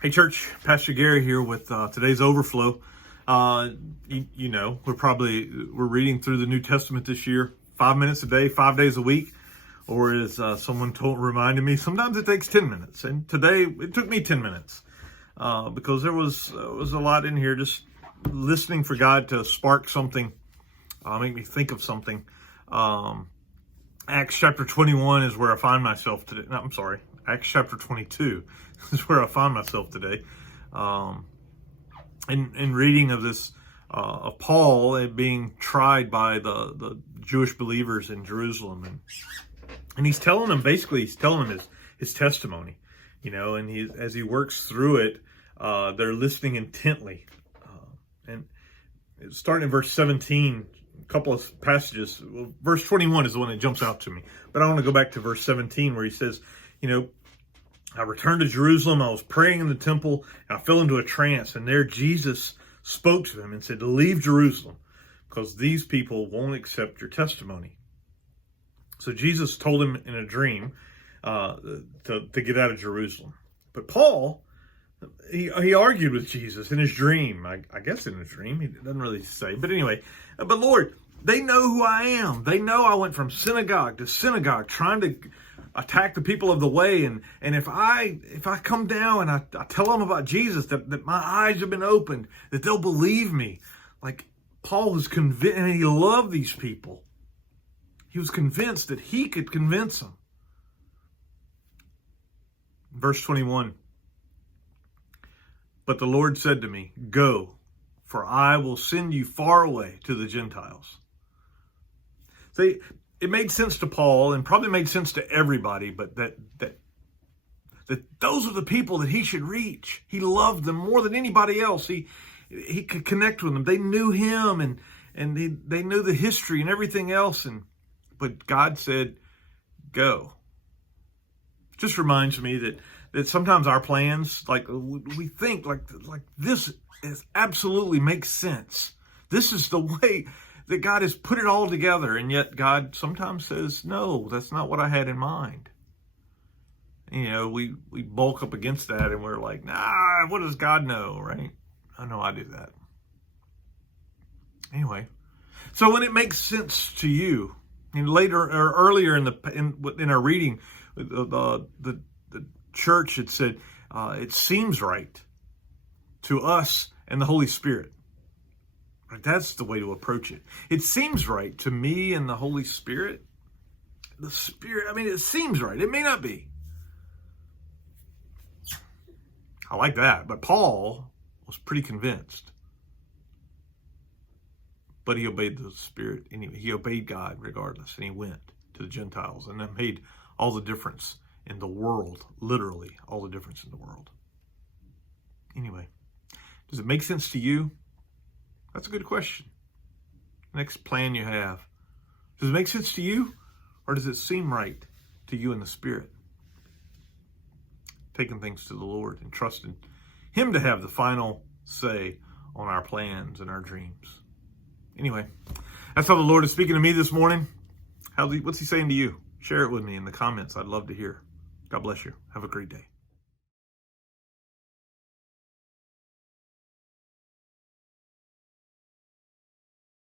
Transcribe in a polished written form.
Hey church, Pastor Gary here with today's Overflow. We're reading through the New Testament this year, 5 minutes a day, 5 days a week, or as someone reminded me, sometimes it takes 10 minutes. And today it took me 10 minutes because there was a lot in here, just listening for God to spark something, make me think of something. Acts chapter 21 is where I find myself today. No, I'm sorry. Acts chapter 22 is where I find myself today. In reading of this, of Paul being tried by the Jewish believers in Jerusalem. And he's telling them his testimony, and as he works through it, they're listening intently. And starting in verse 17, a couple of passages, well, verse 21 is the one that jumps out to me. But I want to go back to verse 17 where he says, I returned to Jerusalem, I was praying in the temple, and I fell into a trance. And there Jesus spoke to him and said, leave Jerusalem, because these people won't accept your testimony. So Jesus told him in a dream to get out of Jerusalem. But Paul, he argued with Jesus in his dream. I guess in a dream, he doesn't really say. But anyway, but Lord, they know who I am. They know I went from synagogue to synagogue trying to attack the people of the way. And if I come down and I tell them about Jesus, that my eyes have been opened, that they'll believe me. Like Paul was convinced, and he loved these people. He was convinced that he could convince them. Verse 21. But the Lord said to me, go, for I will send you far away to the Gentiles. See, it made sense to Paul and probably made sense to everybody, but that those are the people that he should reach. He loved them more than anybody else. He could connect with them. They knew him and they knew the history and everything else. But God said, go. Just reminds me that sometimes our plans, like we think like this absolutely makes sense. This is the way that God has put it all together, and yet God sometimes says, no, that's not what I had in mind. We bulk up against that, and we're like, nah, what does God know, right? I know I do that. Anyway, so when it makes sense to you, and later or earlier in our reading, the church had said, it seems right to us and the Holy Spirit. That's the way to approach it. It seems right to me and the Holy Spirit. The Spirit, it seems right. It may not be. I like that. But Paul was pretty convinced. But he obeyed the Spirit anyway. He obeyed God regardless. And he went to the Gentiles. And that made all the difference in the world. Literally, all the difference in the world. Anyway, does it make sense to you? That's a good question. Next plan you have. Does it make sense to you? Or does it seem right to you in the Spirit? Taking things to the Lord and trusting Him to have the final say on our plans and our dreams. Anyway, that's how the Lord is speaking to me this morning. What's He saying to you? Share it with me in the comments. I'd love to hear. God bless you. Have a great day.